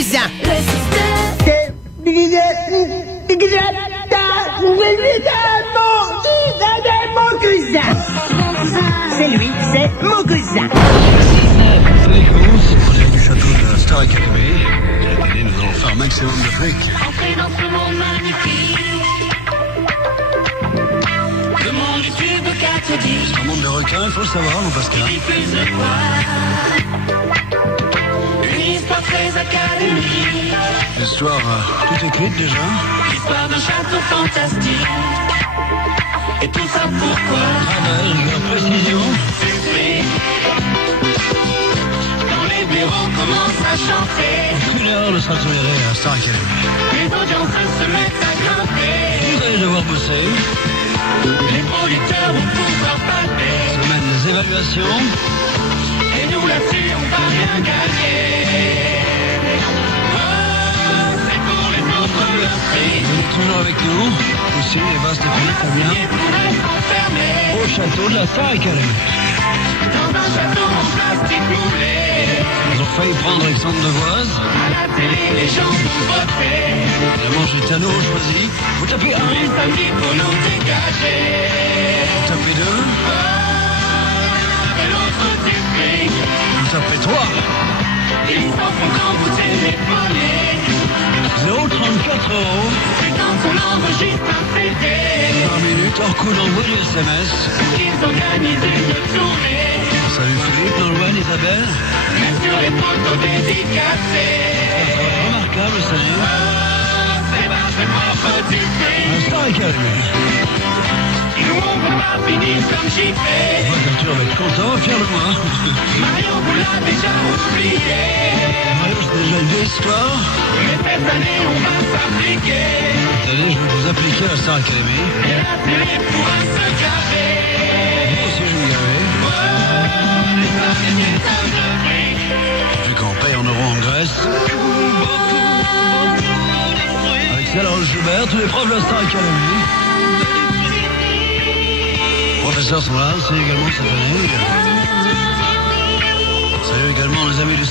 Mogusa. C'est lui, c'est Mogusa. On est du château de la Star Academy. Et nous allons faire un maximum de fric. Entrez dans ce monde magnifique. Le monde du tube cathodique. C'est un monde de requins, il faut le savoir, mon Pascal. Diffuse le quoi. Une histoire très académique. L'histoire toute écrite déjà. L'histoire d'un château fantastique. Et tout ça pourquoi? Travail, rigueur, précision. Suffit. Quand les blaireaux commencent à chanter. Couleur, le sera toléré à la Star Academy. Les audiences se mettent à grimper. Vous allez devoir bosser. Les producteurs vont pouvoir palper. Semaine des évaluations. Et nous là-dessus on va rien gagner. Oh, c'est pour les autres le prix. Vous êtes toujours avec nous. Ici, Eva, Stéphanie, Fabien. Et pour être enfermé Au château de la Star Academy. dans un château en plastique moulé. Ils ont failli prendre Alexandre Devoise. À la télé les gens vont voter. Évidemment, j'ai Tano choisi. Vous tapez 1, Et samedi pour nous dégager. vous tapez 2, Et l'autre du fric. vous tapez 3. Ils s'en font quand vous téléphonez. 0,34 euros. Et quand on enregistre un CD. Par minute, hors coût d'envoi du SMS. Ils organisent une tournée. Salut Philippe, Nolwenn, Isabelle. Même sur les photos dédicacées. Remarquable, salut. C'est Benjamin du fric. La Star Academy. Nous on va pas finir comme JP. Moi, tu vas être content, fier de moi. Mario vous l'a déjà oublié. Mario, c'est déjà une vieille histoire. Mais cette année on va s'appliquer. Cette année, je vais vous appliquer à la Star Academy. Et la télé pourra se gaver. Moi aussi, je vais y aller. Les derniers métages de fric. Vu qu'on paye en euros en Grèce. Avec Céline Joubert, tous les profs de la Star Academy. Les professeurs sont là, c'est également cette année. Salut également les amis de 6-9.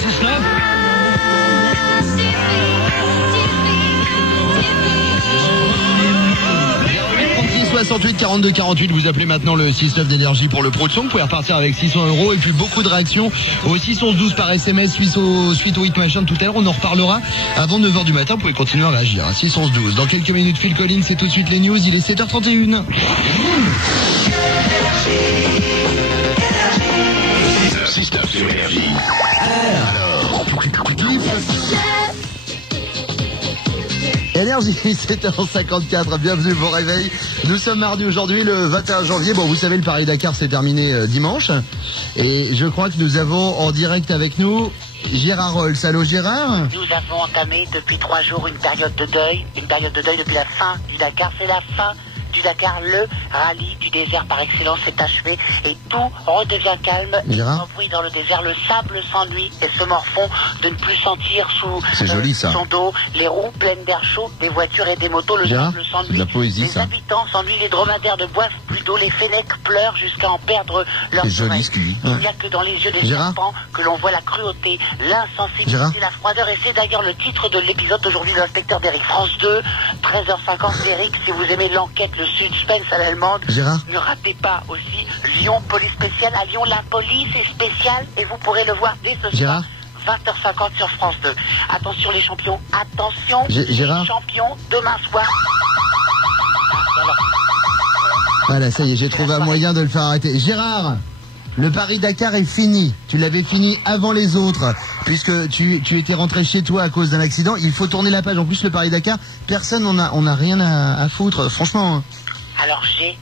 68 42 48, vous appelez maintenant le 6-9 d'énergie pour le Pro de son. Vous pouvez repartir avec 600 euros et puis beaucoup de réactions au 612 par SMS suite au hit machin de tout à l'heure. On en reparlera avant 9h du matin. Vous pouvez continuer à réagir. 612. Dans quelques minutes, Phil Collins, c'est tout de suite les news. Il est 7h31. 6-9 sur Énergie. Énergie, 7h54, bienvenue, bon réveil. Nous sommes mardi aujourd'hui, le 21 janvier. Bon, vous savez, le Paris-Dakar s'est terminé dimanche. Et je crois que nous avons en direct avec nous Gérard Rolls. Allô Gérard? Nous avons entamé depuis 3 jours une période de deuil depuis la fin du Dakar. C'est la fin du Dakar, le rallye du désert par excellence est achevé et tout redevient calme. Gérard, Oui, dans le désert, le sable s'ennuie et se morfond de ne plus sentir sous c'est joli, ça. son dos les roues pleines d'air chaud des voitures et des motos. Le Gérard, sable c'est s'ennuie. de la poésie, les ça. habitants s'ennuient, les dromadaires ne boivent plus d'eau, les fennecs pleurent jusqu'à en perdre leur c'est joli sommeil. ce qu'il dit. Il n'y a que dans les yeux des Gérard, serpents que l'on voit la cruauté, Gérard, l'insensibilité, la froideur. Et c'est d'ailleurs le titre de l'épisode d'aujourd'hui de l'inspecteur d'Eric. France 2, 13h50 d'Eric. Si vous aimez l'enquête, le suspense à l'allemande, Gérard, ne ratez pas aussi Lyon, police spéciale. À Lyon, la police est spéciale et vous pourrez le voir dès ce soir. Gérard, 20h50 sur France 2. Attention les champions, attention Gérard, les champions, demain soir. voilà, ça y est, j'ai trouvé un moyen de le faire arrêter. Gérard, le Paris-Dakar est fini. Tu l'avais fini avant les autres, puisque tu étais rentré chez toi à cause d'un accident. Il faut tourner la page. En plus, le Paris-Dakar, personne on a rien à foutre, franchement. Alors j'ai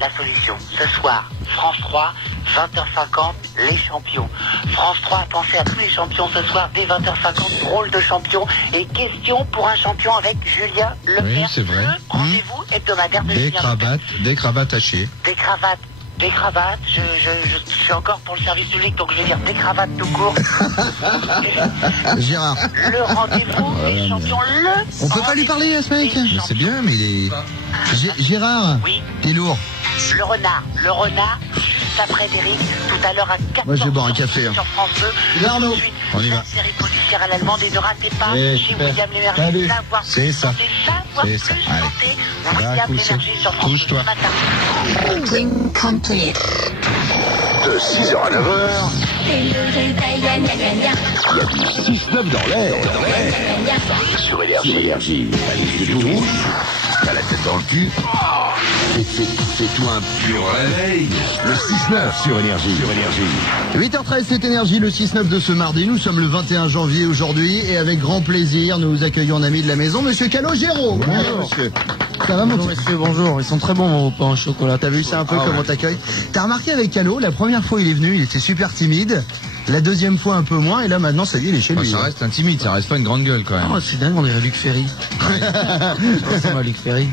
la solution. Ce soir, France 3, 20h50, les champions. France 3 a pensé à tous les champions ce soir, dès 20h50, drôle de champion. Et question pour un champion avec Julien Lepers. Oui, c'est vrai. Le rendez-vous hebdomadaire de Des Julien Lepers. cravates hachées. Des cravates, je suis encore pour le service public, donc je vais dire des cravates tout court. Gérard, Le rendez-vous des champions, on peut pas lui parler à ce mec? Mais c'est bien, mais il est... Gérard, Oui, t'es lourd. le renard, juste à Frédéric, tout à l'heure à 14h. Moi, je vais boire un café. Sur France 2. Arnaud, on y va. Série policière à l'allemande et ne ratez pas chez William Lémergie. Savoir c'est ça. C'est ça. William Lémergie sur France 2 ce matin. Drink complete. De 6h à 9h. Et le réveil, gna gna gna gna. Le 6-9 dans l'air. Sur Énergie. Allez, du rouge. T'as la tête dans le cul. Fais-toi un pur réveil. Le 6-9 sur Énergie. 8h13, c'est Énergie, le 6-9 de ce mardi. Nous sommes le 21 janvier aujourd'hui et avec grand plaisir, nous accueillons un ami de la maison, Monsieur Calogero. Bonjour, monsieur. Ça va, mon Bonjour, monsieur, bonjour. Ils sont très bons, vos pains au chocolat. T'as vu ça un peu comment on t'accueille? T'as remarqué avec Calo, la première fois il est venu, il était super timide. La deuxième fois un peu moins, et là maintenant ça y est, il est chez lui. Ça reste intimide, ça reste pas une grande gueule quand même. Oh, c'est dingue, on dirait Luc Ferry. C'est moi, Luc Ferry.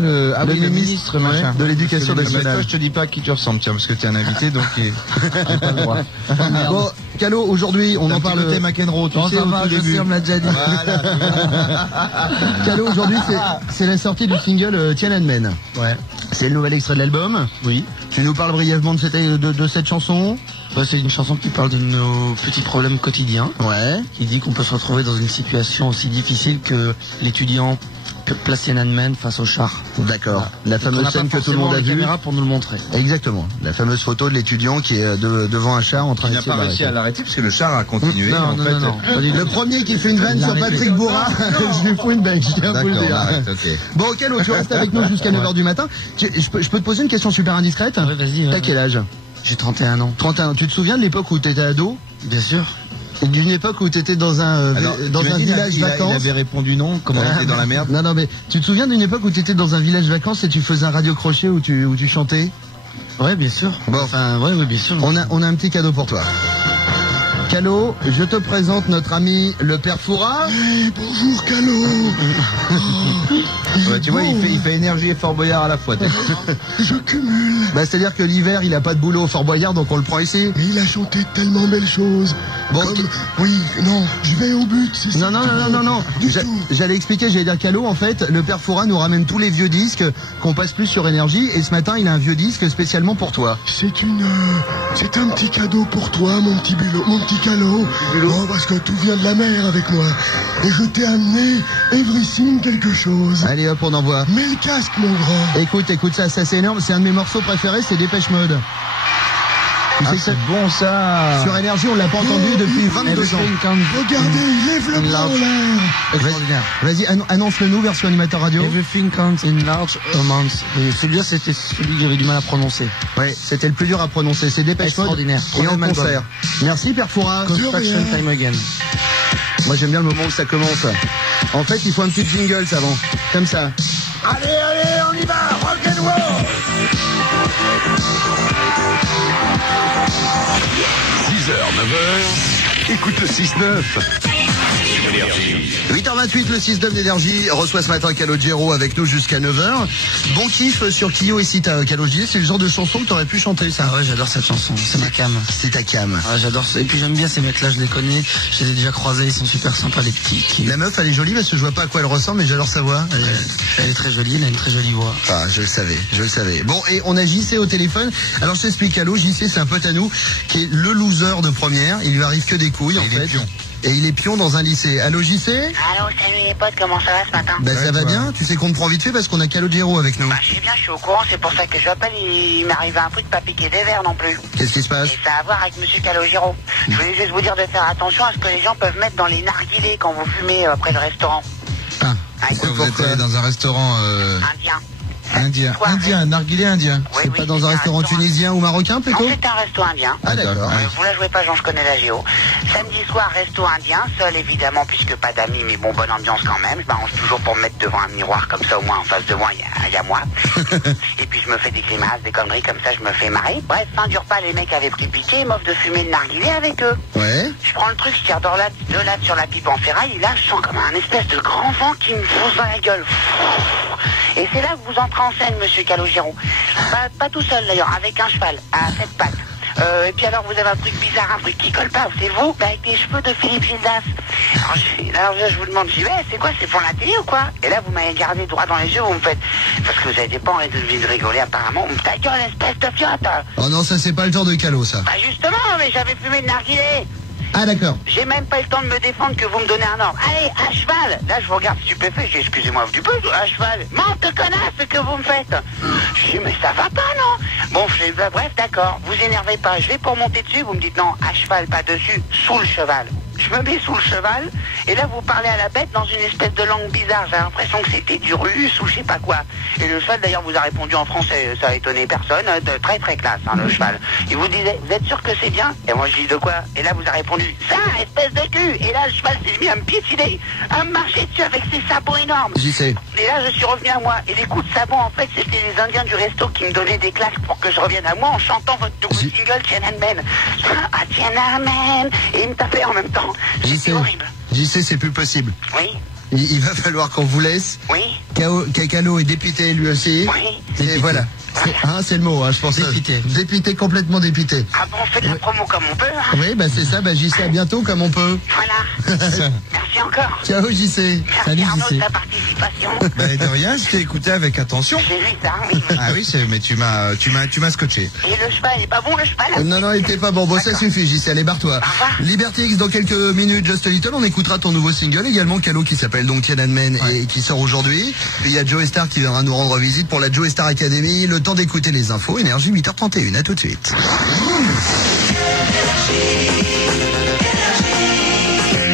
Le ministre, machin. De l'éducation nationale. Toi, je te dis pas à qui tu ressembles, tiens, parce que t'es un invité, donc il a pas le droit. Bon, Calo, aujourd'hui, on en parle. T'es McEnroe, tu sais, au tout début. On me l'a déjà dit. Calo, aujourd'hui, c'est la sortie du single Tiananmen. Ouais. C'est le nouvel extrait de l'album. Oui. Tu nous parles brièvement de cette chanson. C'est une chanson qui parle de nos petits problèmes quotidiens. Ouais. Qui dit qu'on peut se retrouver dans une situation aussi difficile que l'étudiant place Tiananmen face au char. D'accord. La fameuse scène que tout le monde a vue. Caméra pour nous le montrer. Exactement. La fameuse photo de l'étudiant qui est devant un char en train de se barrer. Il n'a pas réussi à l'arrêter parce que le char a continué. Non. Le premier qui fait une vanne sur Patrick Bourra, je lui fous une bec. Je tiens à vous le dire. Bon, Calo, tu restes avec nous jusqu'à 9h du matin. Je peux te poser une question super indiscrète? Ouais, vas-y. T'as quel âge? J'ai 31 ans. 31. Tu te souviens de l'époque où t'étais ado? Bien sûr. D'une époque où t'étais dans un village vacances. Il avait répondu non, comme on était dans la merde. Non, mais tu te souviens d'une époque où t'étais dans un village vacances et tu faisais un radio crochet où tu chantais? Ouais, bien sûr. Bon, ouais, bien sûr. On a un petit cadeau pour toi. Calo, je te présente notre ami le père Foura. Hey, bonjour Calo. Tu vois, il fait Énergie et Fort Boyard à la fois. Je cumule. C'est-à-dire que l'hiver, il a pas de boulot au Fort Boyard, donc on le prend ici. Et il a chanté tellement belles choses. Bon, oui, non, je vais au but. Non. J'allais expliquer, j'allais dire Calo, en fait, le père Foura nous ramène tous les vieux disques qu'on passe plus sur Énergie, et ce matin, il a un vieux disque spécialement pour toi. C'est un petit cadeau pour toi, mon petit Calo. Oh, parce que tout vient de la mer avec moi. Et je t'ai amené Everything quelque chose. Allez hop, on envoie. Mets le casque, mon grand. Écoute ça c'est énorme, c'est un de mes morceaux préférés, c'est Dépêche Mode. C'est bon ça. Sur Énergie, on l'a pas entendu depuis 22 ans. Regardez, il lève le bras en l'air. Extraordinaire. Vas-y, annonce-le nous, version animateur radio. Everything counts in large amounts. Celui-là, c'était celui que j'avais du mal à prononcer. Ouais, c'était le plus dur à prononcer. C'est Dépêche Mode. Extraordinaire. Et en concert. Merci, Père Foura. Construction time again. Moi, j'aime bien le moment où ça commence. En fait, il faut un petit jingle avant. Comme ça. Allez, on y va. Rock'n'roll. 6h, 9h, écoute le 6-9. 8h28, le 6-9 d'énergie reçoit ce matin Calogero avec nous jusqu'à 9h. Bon kiff sur Kyo et Sita. Calogero, c'est le genre de chanson que t'aurais pu chanter, ça. Ah ouais, j'adore cette chanson, c'est ma cam. C'est ta cam. Ah, j'adore ça. Et puis j'aime bien ces mecs-là, je les connais, je les ai déjà croisés, ils sont super sympas, les petits. La meuf, elle est jolie parce que je vois pas à quoi elle ressemble, mais j'adore sa voix. Elle est très jolie, elle a une très jolie voix. Ah, je le savais. Bon, et on a JC au téléphone. Alors je t'explique, Calo, JC c'est un pote à nous qui est le loser de première. Il lui arrive que des couilles, en fait. Et il est pion dans un lycée. Allô, JC? Allô, salut les potes, comment ça va ce matin? Ça va bien, tu sais qu'on te prend vite fait parce qu'on a Calogero avec nous. Je sais bien, je suis au courant, c'est pour ça que j'appelle, il m'arrive un peu de pas piquer des verres non plus. Qu'est-ce qui se passe? Et ça a à voir avec monsieur Calogero. Je voulais juste vous dire de faire attention à ce que les gens peuvent mettre dans les narguilés quand vous fumez après le restaurant. Pourquoi vous êtes allé dans un restaurant Indien. Un narguilé indien. C'est pas dans un restaurant tunisien ou marocain plutôt? Non, c'est un resto indien. Ah d'accord. Vous la jouez pas, Jean, je connais la géo. Samedi soir, resto indien, seul évidemment, puisque pas d'amis, mais bon, bonne ambiance quand même. Je m'arrange toujours pour me mettre devant un miroir, comme ça au moins en face de moi, il y a moi. Et puis je me fais des grimaces, des conneries, comme ça je me fais marrer. Bref, fin du repas, les mecs avaient pris pitié, ils m'offrent de fumer le narguilé avec eux. Ouais. Je prends le truc, je tire de latte sur la pipe en ferraille, et là je sens comme un espèce de grand vent qui me fonce dans la gueule. Et c'est là que vous entrez en scène, monsieur Calogero. Pas tout seul d'ailleurs, avec un cheval à 7 pattes. Et puis alors, vous avez un truc bizarre, un truc qui colle pas, c'est vous, mais avec des cheveux de Philippe Gildas. Alors je vous demande, j'y vais, c'est quoi, c'est pour la télé ou quoi? Et là, vous m'avez gardé droit dans les yeux, vous me faites, parce que vous avez pas envie de rigoler apparemment, vous me ta gueule, espèce de fiotte. Oh non, ça c'est pas le genre de Callot, ça. Bah justement, mais j'avais fumé de narguilé. Ah d'accord. J'ai même pas eu le temps de me défendre que vous me donnez un ordre. Allez, à cheval. Là, je vous regarde stupéfait. Je dis, excusez-moi du peu, à cheval. Mente connasse, ce que vous me faites. Je dis, mais ça va pas, non? Bon, bref, d'accord. Vous énervez pas. Je vais pour monter dessus. Vous me dites, non, à cheval, pas dessus, sous le cheval. Je me mets sous le cheval, et là vous parlez à la bête dans une espèce de langue bizarre. J'ai l'impression que c'était du russe ou je sais pas quoi. Et le cheval d'ailleurs vous a répondu en français, ça a étonné personne, de très très classe hein, le cheval. Il vous disait, vous êtes sûr que c'est bien? Et moi je dis de quoi? Et là vous a répondu, ça, espèce de cul. Et là le cheval s'est mis à me piétiner, à me marcher dessus avec ses sabots énormes. J'y sais. Et là je suis revenu à moi. Et les coups de sabot en fait c'était les Indiens du resto qui me donnaient des claques pour que je revienne à moi en chantant votre nouveau single Tiananmen. Ah Tiananmen. Et il me tapait en même temps. C'était horrible. J'y sais, c'est plus possible. Oui. Il va falloir qu'on vous laisse. Oui. Callot est dépité lui aussi. Oui. Et voilà. C'est le mot, hein, je pense. Dépité. Dépité, complètement dépité. Ah bon, on fait de la promo comme on peut, hein. Oui, bah c'est ça, bah j'y sais, à bientôt comme on peut. Voilà. Merci encore. Ciao, j'y sais. Merci Arnaud de ta participation. Bah, de rien, je t'ai écouté avec attention. J'ai vu ça, oui. Ah oui, mais tu m'as scotché. Et le cheval, il est pas bon le cheval? Non, il était pas bon. Bon, ça suffit, j'y sais, allez, barre-toi. Liberty X dans quelques minutes, Just a Little. On écoutera ton nouveau single également, Callot, qui s'appelle donc Tiananmen et qui sort aujourd'hui. Puis il y a Joe Star qui viendra nous rendre visite pour la Joe Star Academy. Le temps d'écouter les infos. Énergie 8h31, à tout de suite.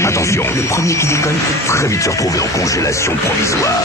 Attention, le premier qui déconne peut très vite se retrouver en congélation provisoire.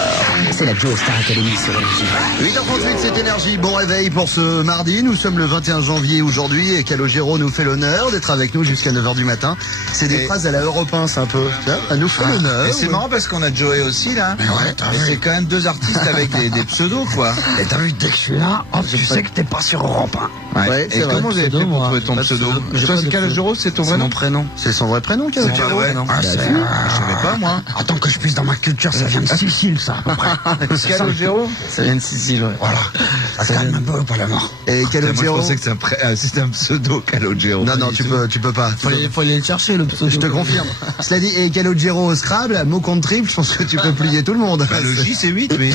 C'est la Joe Star Academy sur Énergie. 8h38, c'est Énergie. Bon réveil pour ce mardi. Nous sommes le 21 janvier aujourd'hui et Calogero nous fait l'honneur d'être avec nous jusqu'à 9h du matin. C'est des phrases à la Europe 1, c'est un peu. Ça nous fait l'honneur. Et c'est marrant parce qu'on a Joey aussi là. Mais ouais, t'as vu. C'est quand même deux artistes avec des pseudos quoi. Et t'as vu, dès que je suis là, hop, tu sais que t'es pas sur Europe 1. Ouais, Et c'est vrai. comment vous avez fait pour trouver ton pseudo? Toi, c'est Calogero, c'est ton vrai nom? Mon prénom. C'est son vrai prénom, Calogero. Ouais. Ah, c'est, Je savais pas moi. Attends que je puisse dans ma culture, ça vient de Sicile, ça. Calogero? Ça vient de Sicile, ouais. Voilà. Ça calme un peu, pas la mort. Et Moi, je Calogero. pensais que c'était un pseudo, Calogero. Non, tu peux pas. Faut aller le chercher, le pseudo. Je te confirme. Cela dit, et Calogero au Scrabble, mot contre triple, je pense que tu peux plier tout le monde. Bah, le J c'est 8, mais.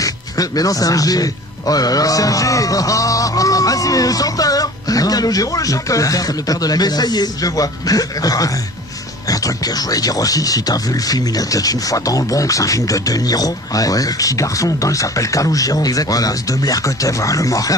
Mais non, c'est un G. Oh là là. C'est un G. Ah, c'est le chanteur. Calogero, le chanteur. Le père de la Mais classe. ça y est, je vois. Un truc que je voulais dire aussi, si t'as vu le film Il était une fois dans le Bronx, un film de De Niro, le petit garçon dedans il s'appelle Calogero. Exactement. Voilà. De Blair que t'es, voilà le mort. C'est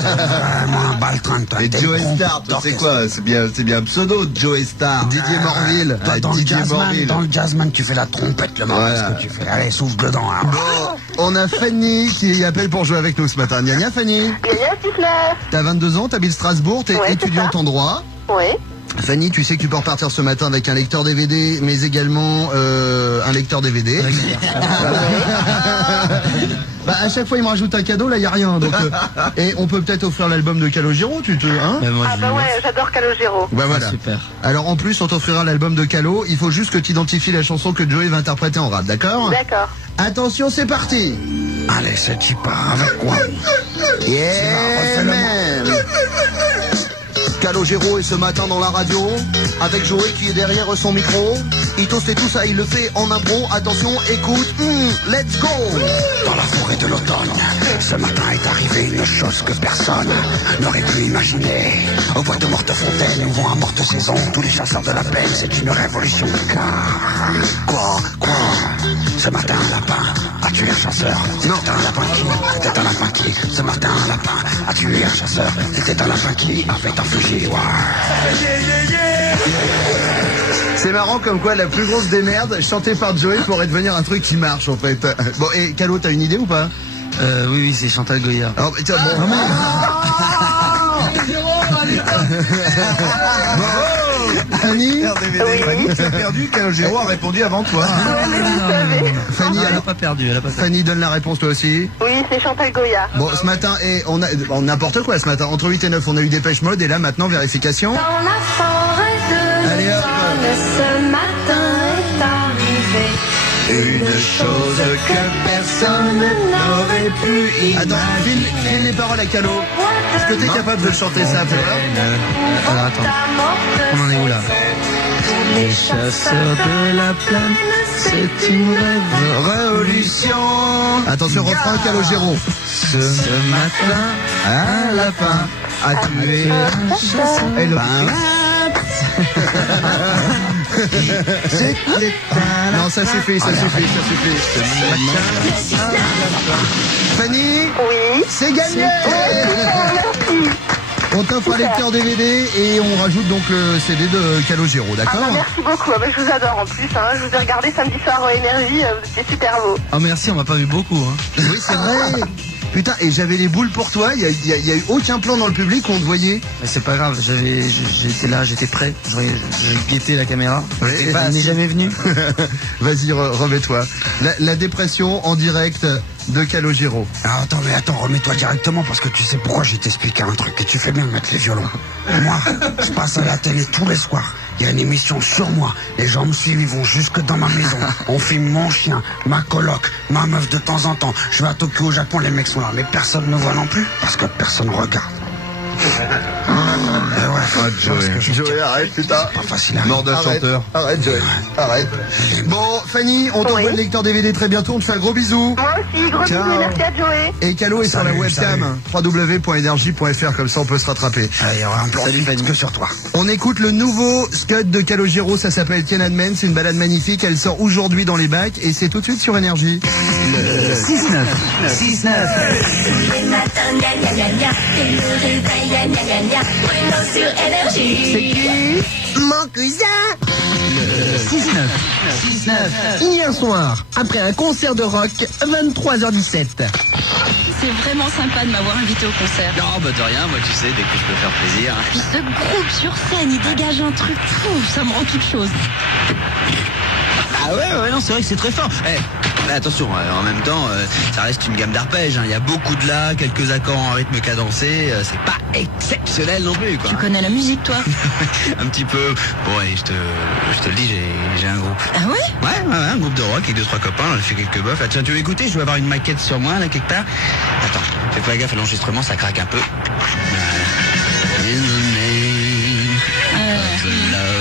vraiment un baltringue. Et Joey Star, c'est quoi? C'est bien un pseudo, Joey Star. Didier Morville. Toi, dans le jazzman, tu fais la trompette, le mort. Voilà. Qu'est-ce que tu fais? Allez, souffle dedans. Hein. Bon, on a Fanny qui appelle pour jouer avec nous ce matin. Gna Fanny. Gna Tifler. T'as 22 ans, t'habites Strasbourg, t'es Ouais, étudiante en droit. Oui. Fanny, tu sais que tu peux repartir ce matin avec un lecteur DVD, mais également un lecteur DVD. Bah, à chaque fois, il me rajoute un cadeau, là, il n'y a rien. Donc, et on peut peut-être offrir l'album de Calogero, hein? Ah bah ouais, j'adore Calogero. Bah voilà. Super. Alors en plus, on t'offrira l'album de Calo. Il faut juste que tu identifies la chanson que Joey va interpréter en rap, d'accord? D'accord. Attention, c'est parti. Allez, c'est tu pars avec quoi? Yeah, man. Calogero est ce matin dans la radio, avec Joey qui est derrière son micro. Il toastait tout ça, il le fait en impro. Attention, écoute, let's go. Dans la forêt de l'automne, ce matin est arrivé une chose que personne n'aurait pu imaginer. Au bois de Mortefontaine, nous vont à morte saison. Tous les chasseurs de la paix, c'est une révolution. Car quoi ce matin, un lapin a tué un chasseur. C'était un lapin qui, ce matin, un lapin a tué un chasseur. C'était un lapin qui avait un fusil. C'est marrant comme quoi la plus grosse démerde chantée par Joey pourrait devenir un truc qui marche en fait. Bon, et Calo, t'as une idée ou pas? Oui, c'est Chantal Goya. Alors, tiens, bon. Fanny, Fanny, tu as perdu, Calogero a répondu avant toi. Fanny, Elle n'a pas perdu, Fanny, donne la réponse toi aussi. Oui, c'est Chantal Goya. Bon, ce matin, et on a n'importe quoi ce matin. Entre 8 et 9, on a eu Dépêche Mode et là maintenant vérification. Dans la forêt de Allez, hop. ce matin est arrivé Une chose que personne n'aurait pu imaginer. Attends, file les paroles à Calo. Est-ce que t'es capable de chanter ça, tu vois? Alors attends. Les chasseurs de la plaine, c'est une Révolution. Attention, refrain Calogero. Ce matin, un lapin a tué un chasseur. Et le non, ça suffit, ça suffit, ça suffit. Fanny, Oui. c'est gagné. Merci. On t'offre un lecteur DVD et on rajoute donc le CD de Calogero, Ah d'accord? bah merci beaucoup. Ah bah, je vous adore en plus. Hein. Je vous ai regardé samedi soir au Énergie. Vous étiez super beau. Oh merci, on m'a pas vu beaucoup. Hein. Oui, c'est vrai. Putain, et j'avais les boules pour toi. Il y a eu aucun plan dans le public où on te voyait. Mais c'est pas grave, j'étais là, j'étais prêt. Je guettais la caméra. Oui, Elle n'est jamais venue. Vas-y, remets-toi. La dépression en direct de Calogero. Ah, attends, remets-toi directement parce que tu sais pourquoi je vais t'expliquer un truc et tu fais bien de mettre les violons. Moi, je passe à la télé tous les soirs. Il y a une émission sur moi. Les gens me suivent, ils vont jusque dans ma maison. On filme mon chien, ma coloc, ma meuf de temps en temps. Je vais à Tokyo, au Japon, les mecs sont là. Mais personne ne voit non plus parce que personne regarde. Joey, arrête, putain. Pas facile à Mort d'un chanteur. Arrête, Joey. Arrête. Bon, Fanny, on t'envoie Oui. le lecteur DVD très bientôt. On te fait un gros bisou. Moi aussi, gros bisous. Merci à Joey. Et Calo est sur la webcam www.energie.fr, comme ça on peut se rattraper. Ah, il y aura un plan fixe que sur toi. On écoute le nouveau scud de Calogero, ça s'appelle Tiananmen, c'est une balade magnifique, elle sort aujourd'hui dans les bacs et c'est tout de suite sur Énergie. 6-9. Tous les matins, gna gna gna gna, et le réveil, gna gna gna gna, Bruno sur Énergie. C'est qui? Mon cousin. 6-9. Hier soir, après un concert de rock, 23h17. C'est vraiment sympa de m'avoir invité au concert. Non, bah de rien, moi tu sais, dès que je peux faire plaisir. Puis ce groupe sur scène, il dégage un truc fou, ça me rend toute chose. Ah ouais, non, c'est vrai que c'est très fort. Mais attention, en même temps, ça reste une gamme d'arpèges. Il y a beaucoup de la, quelques accords en rythme cadencé. C'est pas exceptionnel non plus, quoi. Tu connais la musique, toi? Un petit peu. Bon, allez, je te le dis, j'ai un groupe. Ah ouais? Ouais, un groupe de rock avec 2-3 copains. J'ai fait quelques bofs. Ah, tiens, tu veux écouter? Je vais avoir une maquette sur moi, là, quelque part. Attends, fais pas gaffe à l'enregistrement, ça craque un peu. Voilà. In the name of the love.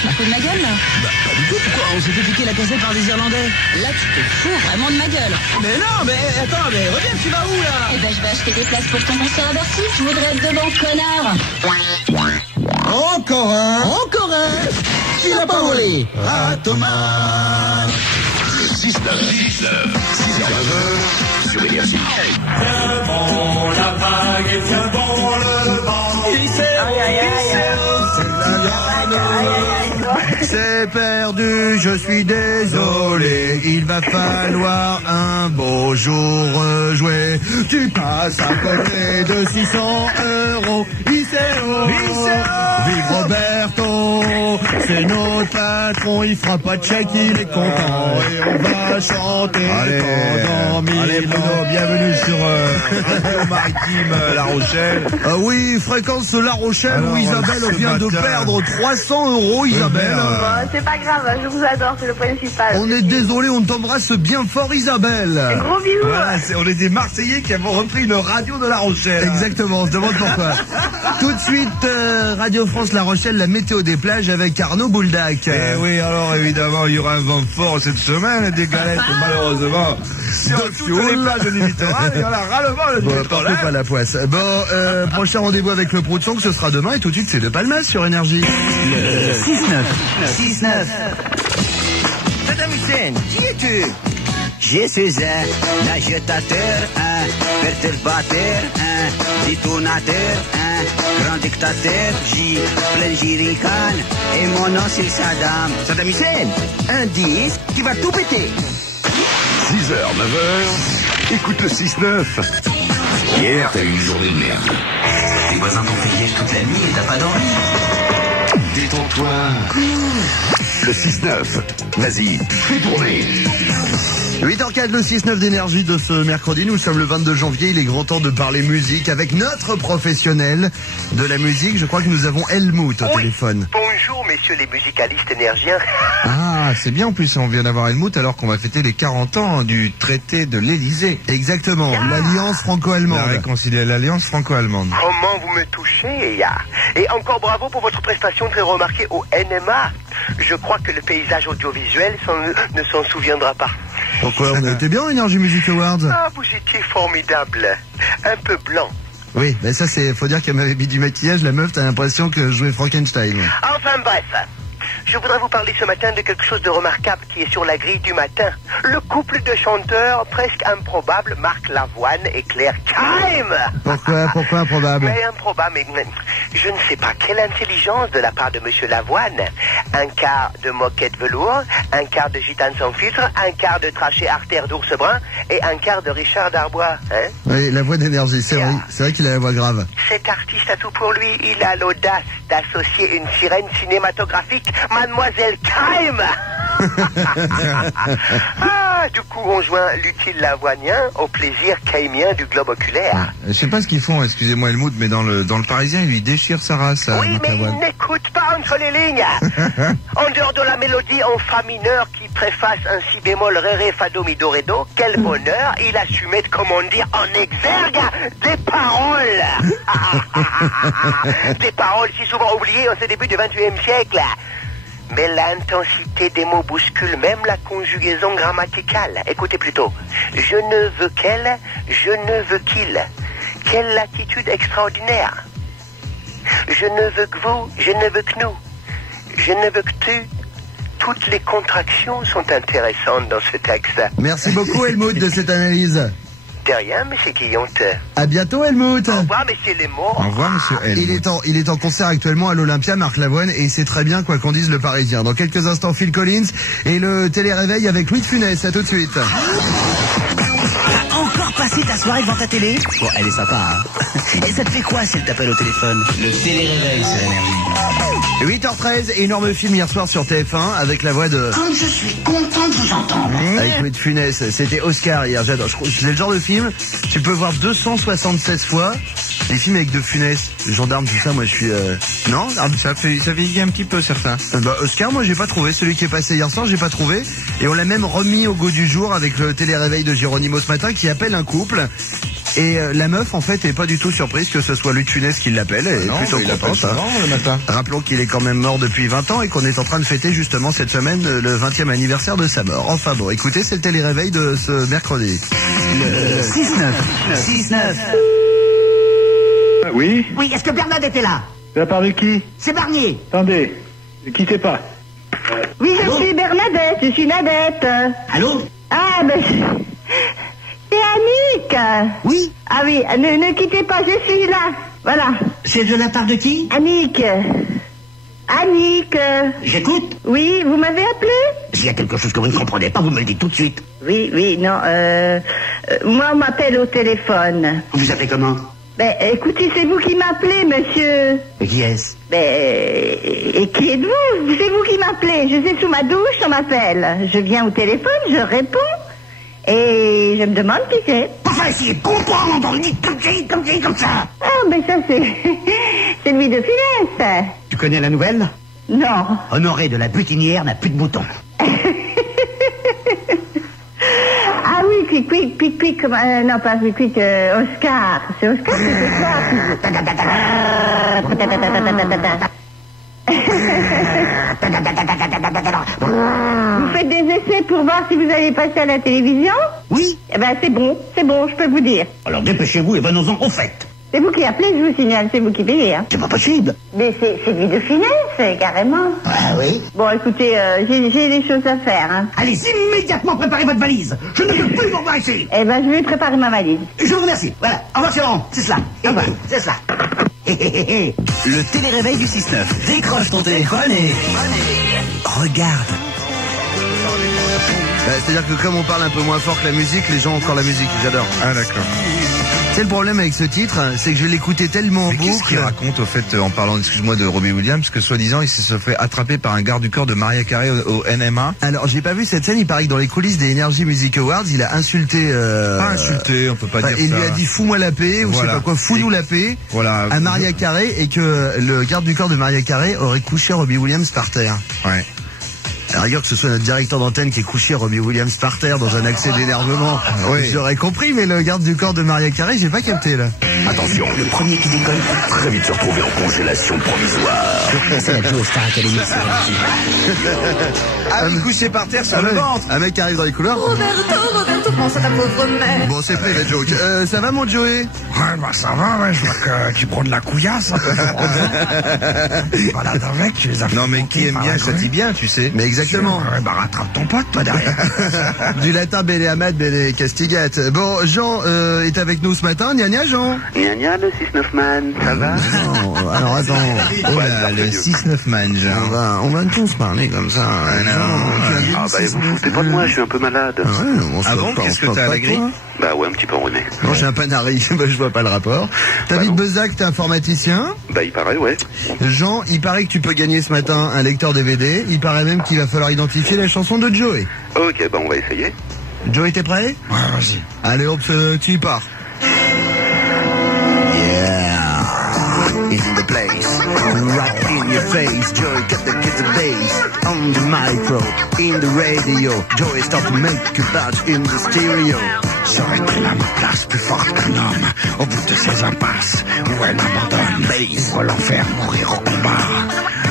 Tu te fous de ma gueule, là? Bah, pas du tout, pourquoi? On s'est fait piquer la cassette par des Irlandais. Là, tu te fous vraiment de ma gueule. Mais non, mais attends, mais reviens, tu vas où, là? Eh ben, je vais acheter des places pour ton concert à Bercy. Je voudrais être devant, connard. Encore un. Tu l'as pas volé. Ah, Thomas. 6-9, 6h-9h, sur Énergie. Tiens bon la vague et tiens bon le vent. C'est perdu, je suis désolé. Il va falloir un beau jour rejouer. Tu passes à côté de 600 €. Iseo, vive Roberto. C'est notre patron, il fera pas de chèque, il est content. Et on va chanter pendant 1000 ans. Bienvenue sur Radio Maritime La Rochelle. Oui, fréquence La Rochelle. Alors, où Isabelle ce vient de matin. perdre 300 €, Isabelle. C'est pas grave, je vous adore, c'est le principal. On est désolé, on t'embrasse bien fort, Isabelle. Gros bisous. Voilà, on est des Marseillais qui avons repris une radio de La Rochelle. Exactement, on se demande pourquoi. Tout de suite, Radio France La Rochelle, la météo des plages avec Arnaud Bouldac. Et oui, alors évidemment, il y aura un vent fort cette semaine, des galettes malheureusement sur toutes les plages du littoral, il y en a ras-le-bol du Bon, littoral. partez pas la poisse. Bon, prochain rendez-vous avec le Prout Song, ce sera demain et tout de suite c'est de Palmas sur Énergie. 6-9. Madame Hussein, qui es-tu? Je suis un agitateur, un perturbateur, un détonateur, un grand dictateur. J'y plein jerrycan et mon nom c'est Saddam. Saddam Hussein, un disque qui va tout péter. 6h, 9h, écoute le 6-9. Hier, t'as eu une journée de merde. Les voisins t'ont fait liège toute la nuit et t'as pas dormi. Détends-toi. Le 6-9. Vas-y, fais tourner. 8h04, le 6-9 d'énergie de ce mercredi. Nous sommes le 22 janvier. Il est grand temps de parler musique avec notre professionnel de la musique. Je crois que nous avons Helmut au téléphone. Bonjour mes messieurs les musicalistes énergiens. Ah, c'est bien en plus, on vient d'avoir Helmut alors qu'on va fêter les 40 ans du traité de l'Élysée. Exactement, l'alliance franco-allemande. L'alliance franco-allemande. Comment vous me touchez, ya. Et encore bravo pour votre prestation très remarquée au NMA. Je crois que le paysage audiovisuel ne s'en souviendra pas. Pourquoi? On était bien au Energy Music Awards. Ah, vous étiez formidable. Un peu blanc. Oui, mais ça faut dire qu'elle m'avait mis du maquillage, la meuf, t'as l'impression que je jouais Frankenstein. Enfin bref, je voudrais vous parler ce matin de quelque chose de remarquable qui est sur la grille du matin. Le couple de chanteurs presque improbables, Marc Lavoine et Claire Kaim. Pourquoi improbable? Mais improbable, mais je ne sais pas quelle intelligence de la part de Monsieur Lavoine. Un quart de moquette velours, un quart de gitane sans filtre, un quart de traché artère d'ours brun et un quart de Richard Darbois. Hein? Oui, la voix d'énergie, c'est vrai qu'il a la voix grave. Cet artiste a tout pour lui. Il a l'audace d'associer une sirène cinématographique, Mademoiselle Kaim. Ah, du coup, on joint l'utile lavoinien au plaisir caïmien du globe oculaire. Je sais pas ce qu'ils font, excusez-moi Helmut, mais dans le Parisien, il lui déchire sa race. Oui, mais il n'écoute pas entre les lignes. En dehors de la mélodie en fa mineur qui préface un si bémol ré ré fa do mi do ré do, quel bonheur, il a su mettre, comment dire, en exergue des paroles. Des paroles si souvent oubliées en ce début du XXIe siècle. Mais l'intensité des mots bouscule même la conjugaison grammaticale. Écoutez plutôt. Je ne veux qu'elle, je ne veux qu'il. Quelle attitude extraordinaire. Je ne veux que vous, je ne veux que nous. Je ne veux que tu. Toutes les contractions sont intéressantes dans ce texte. Merci beaucoup Helmut de cette analyse. De rien, monsieur Guillaume. À bientôt Helmut. Au revoir, messieurs les mots. Au revoir, monsieur Helmut. Il est en concert actuellement à l'Olympia, Marc Lavoine, et c'est très bien quoi qu'on dise le Parisien. Dans quelques instants, Phil Collins et le télé-réveil avec Louis de Funès. À tout de suite. Encore passer ta soirée devant ta télé? Bon, elle est sympa, hein. Et ça te fait quoi si elle t'appelle au téléphone? Le télé-réveil sur Énergie. 8h13, énorme film hier soir sur TF1 avec la voix de... Comme je suis content de vous entendre. Avec Louis de Funès, c'était Oscar hier, j'adore. C'est le genre de film, tu peux voir 276 fois. Les films avec de Funès, les gendarmes, tout ça, moi je suis... Non, ça vieillit un petit peu certains. Oscar, moi j'ai pas trouvé. Celui qui est passé hier soir, j'ai pas trouvé. Et on l'a même remis au goût du jour avec le télé-réveil de Geronimo ce matin qui appelle un couple. Et la meuf, en fait, est pas du tout surprise que ce soit Louis de Funès qui l'appelle. Elle est plutôt contente. Le matin. Rappelons qu'il est quand même mort depuis 20 ans et qu'on est en train de fêter justement cette semaine le 20e anniversaire de sa mort. Enfin bon, écoutez, c'est le télé-réveil de ce mercredi. Le 6-9. Oui. Oui, est-ce que Bernadette est là? De la part de qui? C'est Barnier. Attendez, ne quittez pas. Oui, je suis Bernadette, je suis Nadette. Allô? Ah, ben... C'est Annick. Oui. Ah oui, ne quittez pas, je suis là. Voilà. C'est de la part de qui? Annick. Annick. J'écoute. Oui, vous m'avez appelé? S'il y a quelque chose que vous ne comprenez pas, vous me le dites tout de suite. Oui, non, moi on m'appelle au téléphone. Vous vous appelez comment? Ben, écoutez, c'est vous qui m'appelez, monsieur. Et qui est-ce? Ben, et qui êtes-vous? C'est vous qui m'appelez. Je suis sous ma douche, on m'appelle. Je viens au téléphone, je réponds. Et je me demande qui c'est. Enfin, essayez de comprendre, on dit comme ça. Ah, ben ça, c'est Louis de Funès. Tu connais la nouvelle? Non. Honoré de la butinière n'a plus de boutons. Ah oui, quick, non pas quick, Oscar. C'est Oscar, c'est Vous faites des essais pour voir si vous allez passer à la télévision? Oui. Eh ben c'est bon, je peux vous dire. Alors dépêchez-vous et venons-en au fait. C'est vous qui appelez, je vous signale, c'est vous qui payez, hein. C'est pas possible. Mais c'est Louis de Funès, carrément. Ah oui. Bon, écoutez, j'ai des choses à faire, hein. Allez, immédiatement préparez votre valise. Je ne veux plus vous revoir ici. Eh ben, je vais préparer ma valise. Je vous remercie. Voilà. Au revoir, Laurent. C'est cela. Au revoir. C'est cela. Le télé-réveil du 6-9. Décroche ton téléphone et... regarde. C'est-à-dire que comme on parle un peu moins fort que la musique, les gens ont encore la musique. J'adore. Ah d'accord. C'est le problème avec ce titre, c'est que je l'écoutais tellement en Mais qu'est-ce boucle. qu'il raconte au fait en parlant, excuse-moi, de Robbie Williams, que soi-disant il se fait attraper par un garde du corps de Mariah Carey au NMA? Alors j'ai pas vu cette scène, il paraît que dans les coulisses des Energy Music Awards, il a insulté... Pas insulté, on peut pas dire ça. Il lui a dit fous-moi la paix, ou Voilà. je sais pas quoi, fous-nous la paix, Voilà. à Mariah Carey, et que le garde du corps de Mariah Carey aurait couché Robbie Williams par terre. Ouais. À la rigueur que ce soit notre directeur d'antenne qui ait couché Robbie Williams par terre dans un accès d'énervement, j'aurais compris, mais le garde du corps de Mariah Carey, j'ai pas capté là. Attention, le premier qui décolle peut très vite se retrouver en congélation provisoire. C'est la Joe Star Academy. Ah, il couché par terre sur le ventre. Un mec qui arrive dans les couloirs. Roberto, pense à ta pauvre mère. Bon, c'est fait la joke. Ça va mon Joey? Ouais, bah ça va, ouais, je vois que tu prends de la couillasse. Voilà, avec, tu les as fait Non, mais monter qui aime par bien la châtie grue. bien, tu sais. Mais exactement. Ouais, bah rattrape ton pote, toi, derrière. Du latin belle amat, belle castigat. Bon, Jean est avec nous ce matin. Gna gna, Jean. Gna gna, le 6-9 man, ça va? Non, alors attends. Oh là, le 6-9 man, genre. On va tous parler comme ça. Ah bah vous foutez pas de moi, je suis un peu malade. Ah bon, qu'est-ce que t'as à la grille? Bah ouais, un petit peu enrhumé. Non, j'ai un panari, bah, je vois pas le rapport. David Bezac, t'es informaticien. Bah il paraît, ouais. Jean, il paraît que tu peux gagner ce matin un lecteur DVD. Il paraît même qu'il va falloir identifier la chanson de Joey. Ok, bah on va essayer. Joey, t'es prêt? Ouais, vas-y. Allez, hop, tu y pars. Is in the place, right in your face. Joy got the kids of bass on the micro, in the radio. Joy start to make a batch in the stereo. J'aurais pris la place plus forte qu'un homme au bout de ces impasses où elle abandonne. Il va l'enfer mourir au combat.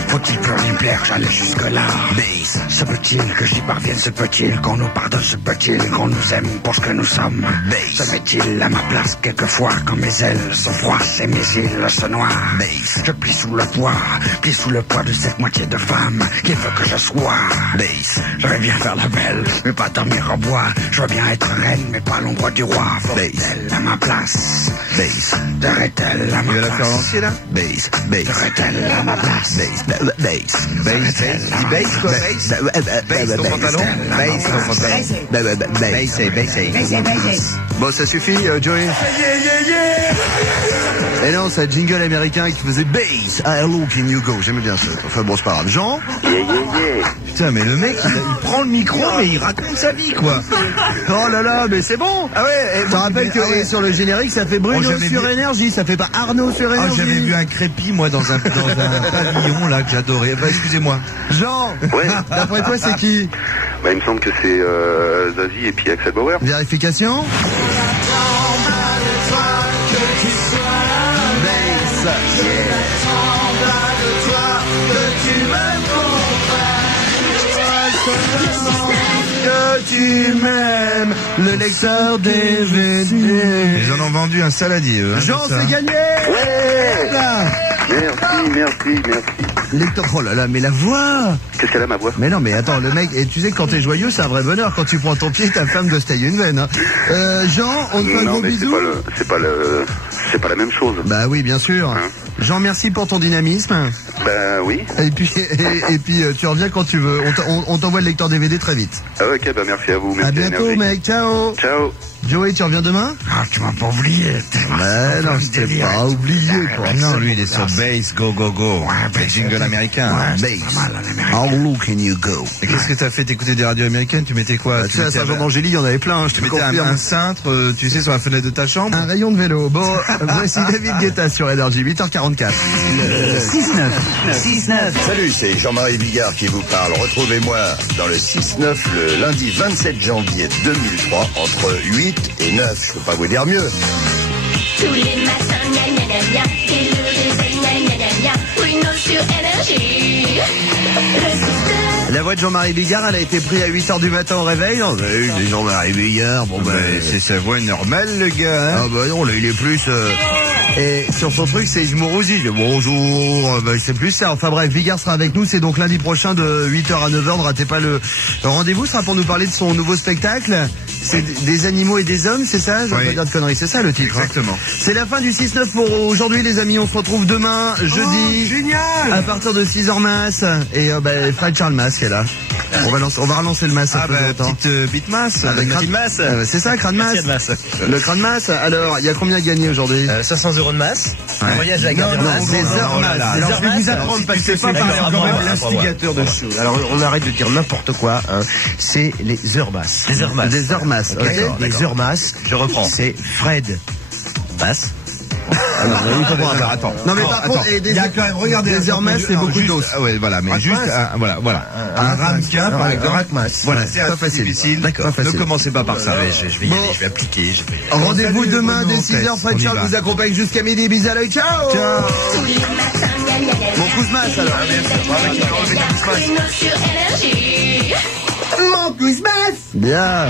Faut-il plus lui plaire, j'allais jusque-là. Se peut-il que j'y parvienne, se peut-il qu'on nous pardonne, se peut-il qu'on nous aime pour ce que nous sommes. Se met-il à ma place quelquefois quand mes ailes sont froisses et mes îles se noient. Je plie sous le poids de cette moitié de femme qui veut que je sois. Je vais bien faire la belle, mais pas dormir en bois. Je veux bien être reine, mais pas l'ombre du roi. Faut-elle à ma place? Serait-elle à ma place? Il va la faire entier là? Serait-elle à ma place? Baisse ton pantalon. Baisse ton pantalon. Bon, ça suffit, Joey? Et non, c'est un jingle américain qui faisait bass, I look in you go. J'aimais bien ça. Enfin bon, c'est pas grave. Jean? Putain, mais le mec, il prend le micro, mais il raconte sa vie, quoi. Oh là là, mais c'est bon. Ah ouais. Je te rappelle que sur le générique, ça fait Bruno sur Énergie, ça fait pas Arnaud sur Énergie. J'avais vu un crépi, moi, dans un pavillon, là, que j'adorais. Bah, excusez-moi. Jean, d'après toi, c'est qui? Bah il me semble que c'est Zazie et puis Axel Bauer. Vérification. Que tu m'aimes, le lecteur DVD. Ils en ont vendu un saladier, eux. Jean, c'est gagné. Ouais. Là. Merci. Lecteur, oh là là, mais la voix. Qu'est-ce qu'elle a, ma voix? Mais non, mais attends, le mec, et tu sais que quand t'es joyeux, c'est un vrai bonheur. Quand tu prends ton pied, ta femme doit se tailler une veine. Hein. Jean, on te fait un gros bisou. C'est pas la même chose. Bah oui, bien sûr. Jean, merci pour ton dynamisme. Bah oui. Et puis tu reviens quand tu veux. On t'envoie le lecteur DVD très vite. Ah ok, bah merci à vous. Merci à bientôt, Énergie. mec. Ciao. Ciao. Joey, tu reviens demain? Ah, tu m'as pas oublié. Ouais, non, je t'ai pas oublié, quoi. Non, lui, il est sur Bass, Go, Go, Go. C'est jingle américain. Bass. How low can you go? Et qu'est-ce que t'as fait? T'écoutais des radios américaines? Tu mettais quoi? Tu sais, à Saint-Jean-d'Angély, il y en avait plein, je te mettais confirme. un cintre, tu sais, sur la fenêtre de ta chambre? Un rayon de vélo. Bon, voici David Guetta sur Énergie, 8h44. 6-9. Salut, c'est Jean-Marie Bigard qui vous parle. Retrouvez-moi dans le 6-9 le lundi 27 janvier 2003 entre 8 et 9. Je peux pas vous dire mieux. Tous les matins, gna gna gna gna, et le réveil, gna gna gna gna, Bruno sur Énergie. La voix de Jean-Marie Bigard, elle a été prise à 8h du matin au réveil. Non, c'est Jean-Marie Bigard. Bon, c'est sa voix normale, le gars. Hein. Ah bah non, là, il est plus... Et sur son truc, c'est je me rousille. Bonjour, c'est plus ça. Enfin bref, Bigard sera avec nous. C'est donc lundi prochain de 8h à 9h. Ne ratez pas le rendez-vous. Ce sera pour nous parler de son nouveau spectacle. C'est des animaux et des hommes, c'est ça? Je vais pas dire de conneries. C'est ça le titre. Exactement. Hein. C'est la fin du 6-9 pour aujourd'hui, les amis. On se retrouve demain, jeudi. Génial. À partir de 6h masse. Et Fred Charles Mas qui est là. On va relancer le masse. Ah petite bitmasse. C'est ça, crâne masse. Le crâne masse. Alors, il y a combien gagné aujourd'hui? 500 € de masse. Un voyage à la gare Non, des heures masse. Alors, je vais vous apprendre parce que c'est quand même l'instigateur de choses. Alors, on arrête de dire n'importe quoi. C'est les heures masses. Des heures masses. Les heures masses. Je reprends. C'est Fred Basse. Attends. Non mais par contre, il y a quand même, regardez, des heures masses, c'est beaucoup d'os. Ouais, voilà, mais juste, voilà. Un ramcap avec un rack-masse. Voilà, c'est pas assez facile. difficile. D'accord. Ne commencez pas par ça. Je vais y aller, je vais appliquer. Rendez-vous demain dès 6h. Fred Charles vous accompagne jusqu'à midi. Bisous à l'œil. Ciao. Mon coup de masse alors. Bruno sur Énergie. Mon coup de masse. Bien.